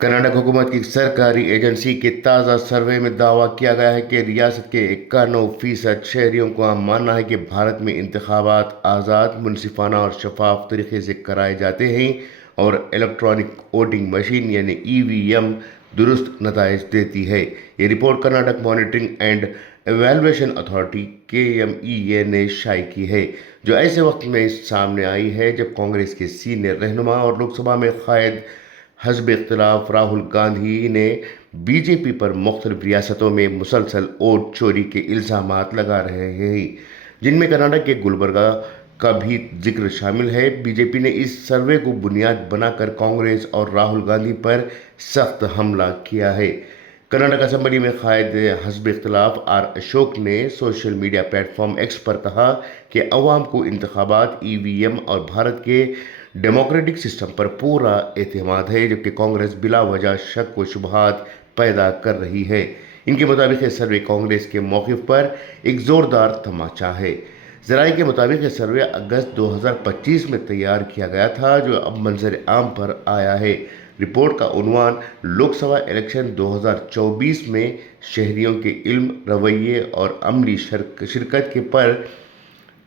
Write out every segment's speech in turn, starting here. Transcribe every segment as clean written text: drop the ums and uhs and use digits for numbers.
कर्नाटक हुकूमत की सरकारी एजेंसी के ताज़ा सर्वे में दावा किया गया है कि रियासत के 91% शहरियों का मानना है कि भारत में इंतखाबात आज़ाद, मुनसिफाना और शफाफ तरीके से कराए जाते हैं और इलेक्ट्रॉनिक वोटिंग मशीन यानी ईवीएम दुरुस्त नताइज देती है। ये report Karnataka monitoring and evaluation authority KMEA ने शाये की है, जो ऐसे वक्त में सामने आई है जब कांग्रेस के सीनियर रहनुमा और लोकसभा में कायद हज़ब इख्तिलाफ राहुल गांधी ने बीजेपी पर मुख्तलिफ रियासतों में मुसलसल वोट चोरी के इल्ज़ामात लगा रहे हैं, जिनमें कर्नाटक के गुलबर्गा का भी जिक्र शामिल है। बीजेपी ने इस सर्वे को बुनियाद बनाकर कांग्रेस और राहुल गांधी पर सख्त हमला किया है। कर्नाटक असेंबली में कायद हज़ब इख्तिलाफ अशोक ने सोशल मीडिया प्लेटफॉर्म X पर कहा कि अवाम को इंतखाबात, EVM और भारत के डेमोक्रेटिक सिस्टम पर पूरा एतमाद है, जबकि कांग्रेस बिला वजह शक व शुबहात पैदा कर रही है। इनके मुताबिक ये सर्वे कांग्रेस के मौक़िफ़ पर एक ज़ोरदार तमाचा है। ज़राए के मुताबिक ये सर्वे अगस्त 2025 में तैयार किया गया था, जो अब मंजर आम पर आया है। रिपोर्ट का उन्वान लोकसभा इलेक्शन 2024 में शहरियों के इल्म, रवैये और अमली शिरकत के पर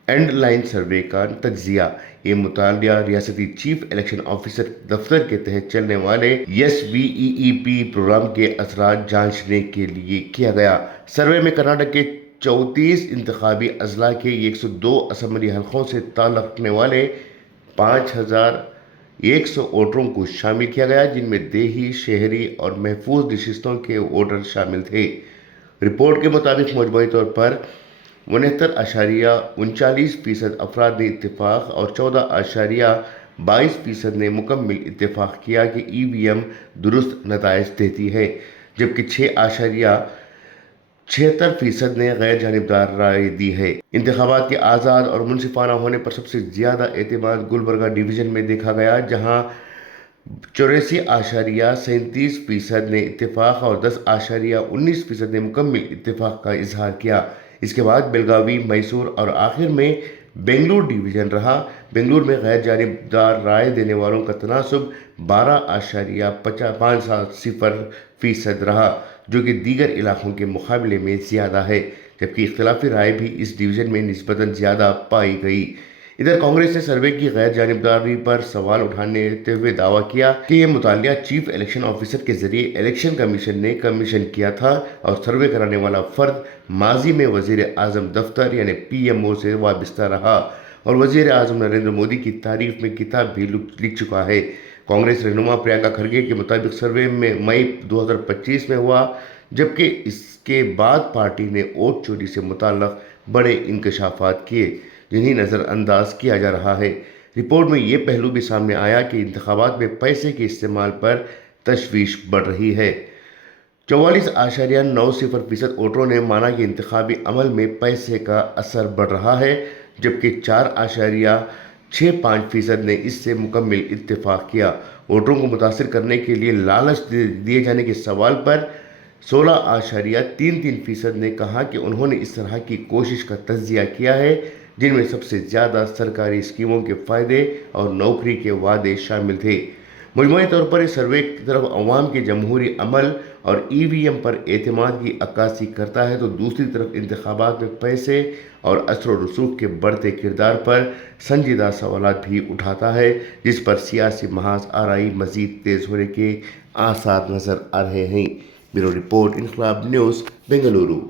एंड लाइन सर्वे का तज्जिया। ये मुतालिया रियासती चीफ इलेक्शन ऑफिसर दफ्तर के तहत चलने वाले SVEEP प्रोग्राम के असरात जांचने के लिए किया गया। सर्वे में कर्नाटक के 34 इंतखाबी अजला के 102 असम्बली हलकों से ताल्लुक़ रखने वाले 5100 वोटरों को शामिल किया गया, जिनमें देही, शहरी और महफूज नशिस्तों के वोटर शामिल थे। रिपोर्ट के मुताबिक मजमूई तौर पर 69.39% अफराद ने इत्तेफाक और 14.22% ने मुकम्मल इत्तेफाक किया कि EVM दुरुस्त नताइज देती है, जबकि 6.76% ने गैर जानिबदार राय दी है। इंतखाबात के आज़ाद और मुनसिफाना होने पर सबसे ज़्यादा एतमाद गुलबर्गा डिवीज़न में देखा गया, जहाँ 84.37% ने इत्तेफाक और 10.19% ने मुकम्मल इत्तेफाक का इजहार किया। इसके बाद बेलगावी, मैसूर और आखिर में बेंगलुरु डिवीज़न रहा। बेंगलुरु में गैर जानिबदार राय देने वालों का तनासुब 12.50% रहा, जो कि दीगर इलाकों के मुकाबले में ज़्यादा है, जबकि इख्तिलाफी राय भी इस डिवीज़न में निस्बतन ज़्यादा पाई गई। इधर कांग्रेस ने सर्वे की गैर जानिबदारी पर सवाल उठाते हुए दावा किया कि यह मुतालिया चीफ इलेक्शन ऑफिसर के जरिए इलेक्शन कमीशन ने कमीशन किया था और सर्वे कराने वाला फर्द माजी में वजीर आजम दफ्तर यानी PMO से वाबस्ता रहा और वजीर आजम नरेंद्र मोदी की तारीफ में किताब भी लिख चुका है। कांग्रेस रहनुमा प्रियंका खरगे के मुताबिक सर्वे में मई 2025 में हुआ, जबकि इसके बाद पार्टी ने वोट चोरी से मुताल्लिक़ बड़े इंकशाफात किए, जिन्हें नज़रअंदाज किया जा रहा है। रिपोर्ट में ये पहलू भी सामने आया कि इंतखाबात में पैसे के इस्तेमाल पर तशवीश बढ़ रही है। 44.90% वोटरों ने माना कि इंतखाबी अमल में पैसे का असर बढ़ रहा है, जबकि 4.65% ने इससे मुकम्मल इत्तेफाक किया। वोटरों को मुतासिर करने के लिए लालच दिए जाने के सवाल पर 16.33% ने कहा कि उन्होंने इस तरह की कोशिश का तज्जिया किया है, जिनमें सबसे ज़्यादा सरकारी स्कीमों के फ़ायदे और नौकरी के वादे शामिल थे। मजमूई तौर पर इस सर्वे की तरफ अवाम के जमहूरी अमल और EVM पर एतमाद की अक्कासी करता है, तो दूसरी तरफ इंतखाबात में पैसे और असर व रसूख के बढ़ते किरदार पर संजीदा सवालात भी उठाता है, जिस पर सियासी महाज आराई मज़ीद तेज़ होने के आसार नज़र आ रहे हैं। ब्यूरो रिपोर्ट, इनकलाब न्यूज़, बेंगलुरु।